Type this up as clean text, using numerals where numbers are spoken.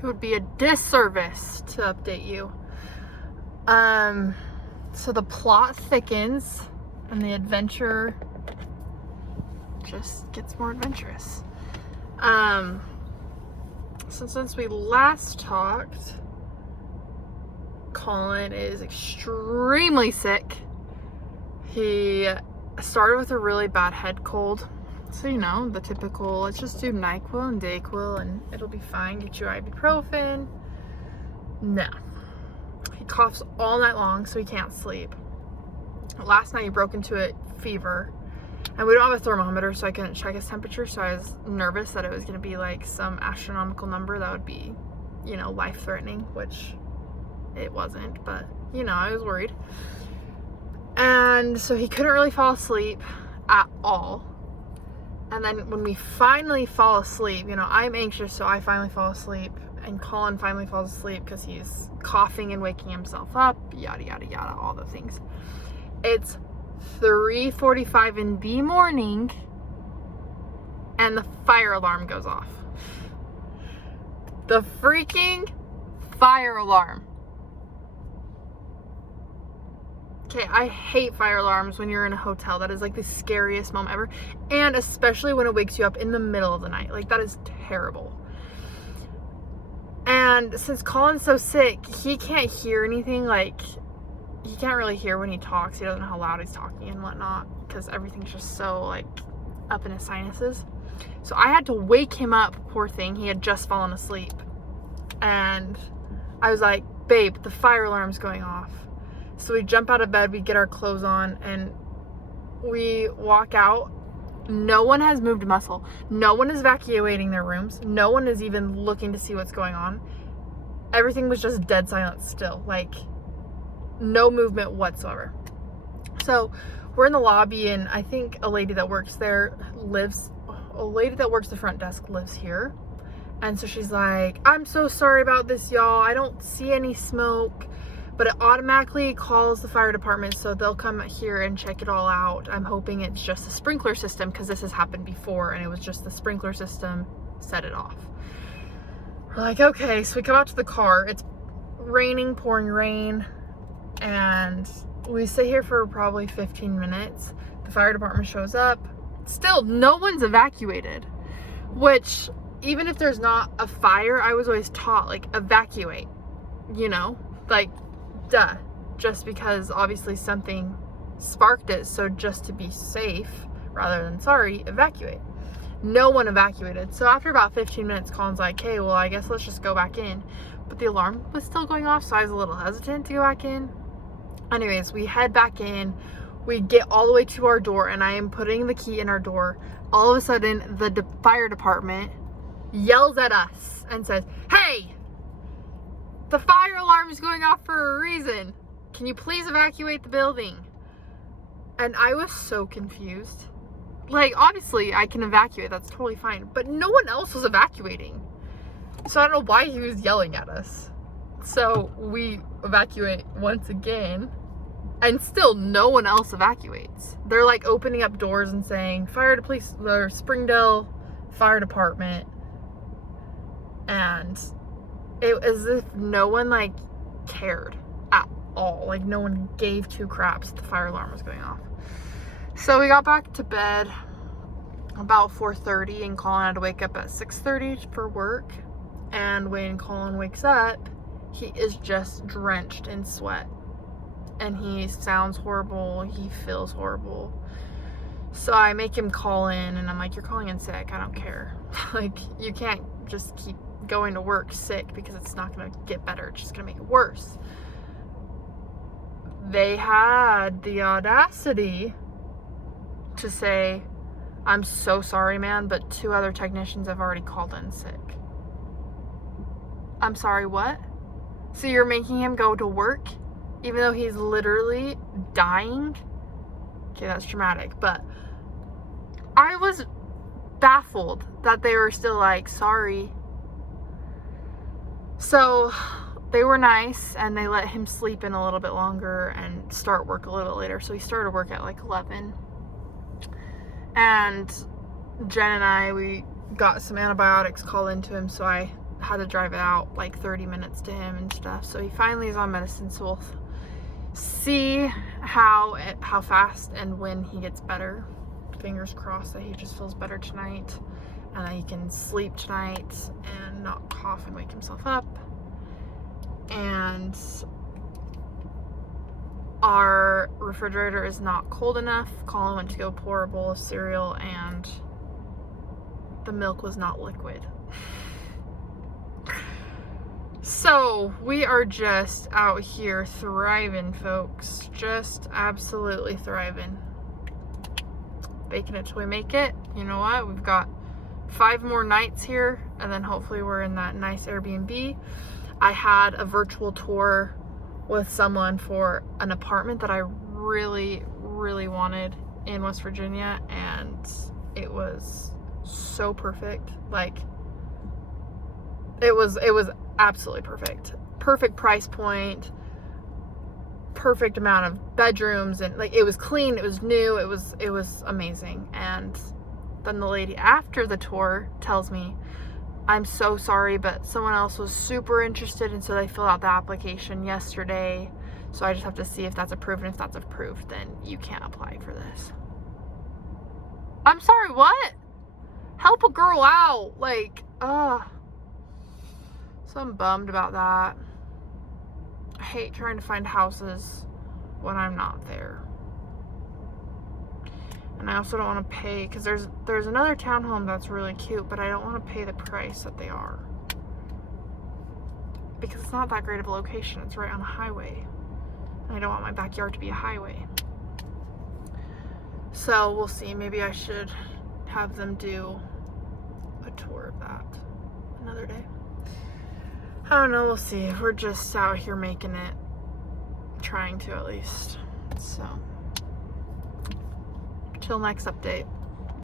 it would be a disservice to update you. So the plot thickens and the adventure just gets more adventurous. So since we last talked, Collin is extremely sick. He started with a really bad head cold. So, you know, the typical, let's just do NyQuil and DayQuil and it'll be fine. Get you ibuprofen. No. He coughs all night long, so he can't sleep. Last night he broke into a fever. And we don't have a thermometer, so I couldn't check his temperature. So I was nervous that it was going to be like some astronomical number that would be, you know, life-threatening, which it wasn't. But, you know, I was worried. And so he couldn't really fall asleep at all. And then when we finally fall asleep, you know, I'm anxious, so I finally fall asleep. And Collin finally falls asleep because he's coughing and waking himself up, yada, yada, yada, all the things. It's 3:45 in the morning, and the fire alarm goes off. The freaking fire alarm. Okay, I hate fire alarms when you're in a hotel. That is like the scariest moment ever. And especially when it wakes you up in the middle of the night. Like, that is terrible. And since Collin's so sick, he can't hear anything. Like, he can't really hear when he talks. He doesn't know how loud he's talking and whatnot, because everything's just so, like, up in his sinuses. So I had to wake him up, poor thing. He had just fallen asleep. And I was like, babe, the fire alarm's going off. So we jump out of bed, we get our clothes on, and we walk out. No one has moved a muscle. No one is evacuating their rooms. No one is even looking to see what's going on. Everything was just dead silent still. Like, no movement whatsoever. So we're in the lobby, and I think a lady that works there a lady that works the front desk lives here. And so she's like, I'm so sorry about this, y'all. I don't see any smoke. But it automatically calls the fire department, so they'll come here and check it all out. I'm hoping it's just the sprinkler system, because this has happened before, and it was just the sprinkler system set it off. We're like, okay. So we come out to the car. It's raining, pouring rain, and we sit here for probably 15 minutes. The fire department shows up. Still, no one's evacuated, which, even if there's not a fire, I was always taught, like, evacuate, you know, like, duh, just because obviously something sparked it, so just to be safe rather than sorry, evacuate. No one evacuated. So after about 15 minutes, Collin's like, hey, well, I guess let's just go back in. But the alarm was still going off, so I was a little hesitant to go back in. Anyways, we head back in. We get all the way to our door, and I am putting the key in our door. All of a sudden, the fire department yells at us and says, hey, the fire alarm is going off for a reason. Can you please evacuate the building? And I was so confused. Like, obviously, I can evacuate. That's totally fine. But no one else was evacuating. So I don't know why he was yelling at us. So we evacuate once again. And still, no one else evacuates. They're, like, opening up doors and saying, Springdale Fire Department. And it was as if no one, like, cared at all. Like, no one gave two craps that the fire alarm was going off. So we got back to bed about 4:30, and Collin had to wake up at 6:30 for work. And when Collin wakes up, he is just drenched in sweat. And he sounds horrible. He feels horrible. So I make him call in, and I'm like, you're calling in sick. I don't care. Like, you can't just keep going to work sick, because it's not going to get better. It's just going to make it worse. They had the audacity to say, I'm so sorry, man, but 2 other technicians have already called in sick. I'm sorry, what? So you're making him go to work even though he's literally dying? Okay, that's dramatic, but I was baffled that they were still like, sorry. So they were nice, and they let him sleep in a little bit longer and start work a little bit later. So he started work at like 11. And Jen and I, we got some antibiotics called into him, so I had to drive it out like 30 minutes to him and stuff. So he finally is on medicine, so we'll see how fast and when he gets better. Fingers crossed that he just feels better tonight and that he can sleep tonight and not cough and wake himself up. And our refrigerator is not cold enough. Collin went to go pour a bowl of cereal and the milk was not liquid. So we are just out here thriving, folks. Just absolutely thriving. Baking it till we make it. You know what? We've got 5 more nights here, and then hopefully we're in that nice Airbnb. I had a virtual tour with someone for an apartment that I really, really wanted in West Virginia, and it was so perfect. Like, it was absolutely perfect. Perfect price point, perfect amount of bedrooms, and like, it was clean, it was new, it was amazing. And then the lady after the tour tells me, I'm so sorry, but someone else was super interested, and so they filled out the application yesterday, so I just have to see if that's approved, and if that's approved, then you can't apply for this. I'm sorry, what? Help a girl out. Like, so I'm bummed about that. I hate trying to find houses when I'm not there. And I also don't want to pay, because there's another townhome that's really cute, but I don't want to pay the price that they are. Because it's not that great of a location. It's right on a highway. And I don't want my backyard to be a highway. So we'll see. Maybe I should have them do a tour of that another day. I don't know. We'll see. We're just out here making it. Trying to, at least. So, till next update.